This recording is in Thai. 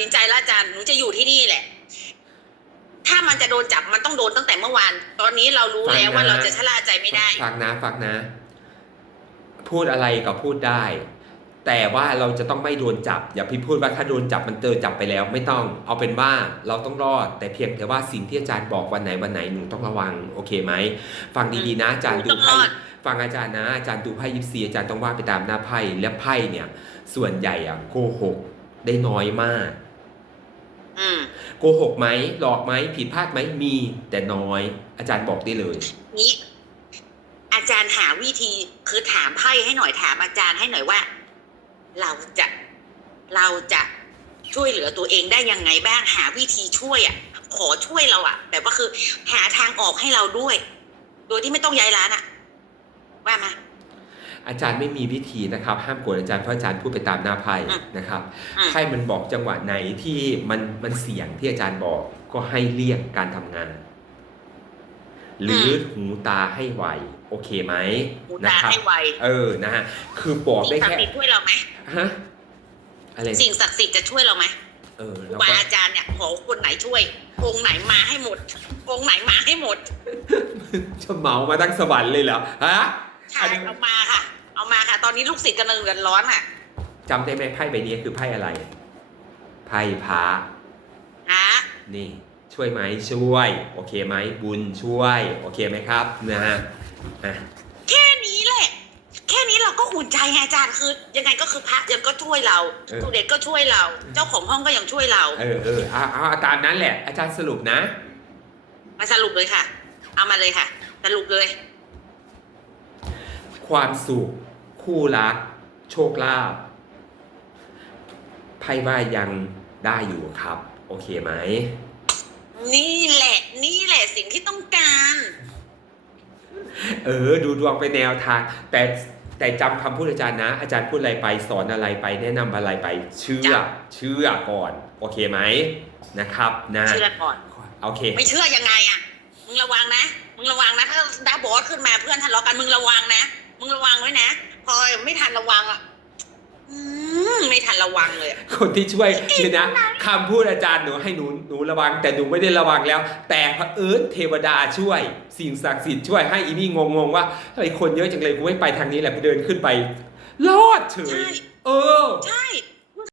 สินใจแล้วอาจารย์หนูจะอยู่ที่นี่แหละ ถ้ามันจะโดนจับมันต้องโดนตั้งแต่เมื่อวาน ตอนนี้เรารู้แล้วว่าเราจะชะล่าใจไม่ได้ฟังนะฟังนะ พูดอะไรก็พูดได้ แต่ว่าเราจะต้องไม่โดนจับ อย่าพี่พูดว่าถ้าโดนจับมันเจอจับไปแล้ว ไม่ต้อง เอาเป็นว่าเราต้องรอด แต่เพียงแต่ว่าสิ่งที่อาจารย์บอกวันไหนวันไหนหนูต้องระวัง โอเคไหมฟังดีๆนะอาจารย์หนูดูต้องไพ่รอดฟังอาจารย์นะอาจารย์ดูไพ่ยิปซีอาจารย์ต้องว่าไปตามหน้าไพ่และไพ่เนี่ย ส่วนใหญ่อะโกหกได้น้อยมากอืม โกหกไหมหลอกไหมผิดพลาดไหมมีแต่น้อย อาจารย์บอกได้เลยนี้อาจารย์หาวิธีคือถามไพ่ให้หน่อยถามอาจารย์ให้หน่อยว่า เราจะเราจะช่วยเหลือตัวเองได้ยังไงบ้างหาวิธีช่วยอะ ขอช่วยเราอะแต่ว่าคือ หาทางออกให้เราด้วย โดยที่ไม่ต้องย้ายร้านอะ ว่ามา อาจารย์ไม่มีวิธีนะครับ ห้ามโกรธอาจารย์เพราะอาจารย์พูดไปตามหน้าไพ่อืมนะครับอืมไพ่มันบอกจังหวะไหนที่มันมันเสี่ยงที่อาจารย์บอกก็ให้เลี่ยงการทำงาน หรือหูตาให้ไวโอเคไหมหูนะตาครับให้ไวเออนะฮะคือบอกสิ่ได้งศักแค่ดิ์สิทธิ์ช่วยเราไหมฮะอะไรสิ่งศักดิ์สิทธิ์จะช่วยเราไหมเออครูแล้วบาก็อาจารย์เนี่ยขอคนไหนช่วย องค์ไหนมาให้หมด องค์ไหนมาให้หมดจะเหมามาตั้งสวรรค์เลยเหรอฮะใช่อันนี้เอามาค่ะเอามาค่ะ ตอนนี้ลูกศิษย์กำลังเดือดร้อนอะจำได้ไหมไพ่ใบนี้คือไพ่อะไร ไพ่พระฮะนี่ ช่วยไหมช่วย โอเคไหมบุญช่วย โอเคไหมครับนะฮะอะแค่นี้แหละ แค่นี้เราก็อุ่นใจไงอาจารย์คือ ยังไงก็คือพระยังก็ช่วยเราเออตูเด็กก็ช่วยเรา เจ้าของห้องก็ยังช่วยเรา เออเออเอาเอาเอาตามนั้นแหละ อาจารย์สรุปนะ มาสรุปเลยค่ะ เอามาเลยค่ะ สรุปเลย ความสุข คู่รัก โชคลาภไพ่ว่ายังได้อยู่ครับ โอเคไหม นี่แหละ นี่แหละสิ่งที่ต้องการ เออ ดูดวงไปแนวทาง แต่แต่จำคำพูดอาจารย์นะ อาจารย์พูดอะไรไปสอนอะไรไป แนะนำอะไรไป เชื่อ จ้ะ เชื่อก่อน โอเคไหมนะครับนะเชื่อก่อน โอเค ไม่เชื่อยังไงอะ มึงระวังนะ มึงระวังนะ ถ้าดาบอสขึ้นมาเพื่อนทะเลาะกันมึงระวังนะ มึงระวังไว้นะ พอไม่ทันระวังอะอืมไม่ทันระวังเลยอะ คนที่ช่วยคือนะคำพูดอาจารย์หนูให้หนูหนูระวัง แต่หนูไม่ได้ระวังแล้ว แต่พระเผอิญเทวดาช่วย สิ่งศักดิ์สิทธิ์ช่วยให้อีนี่งงๆว่าทำไมคนเยอะจังเลยกูไม่ไปทางนี้แหละกูเดินขึ้นไปรอดเฉใช่ยเออ ใช่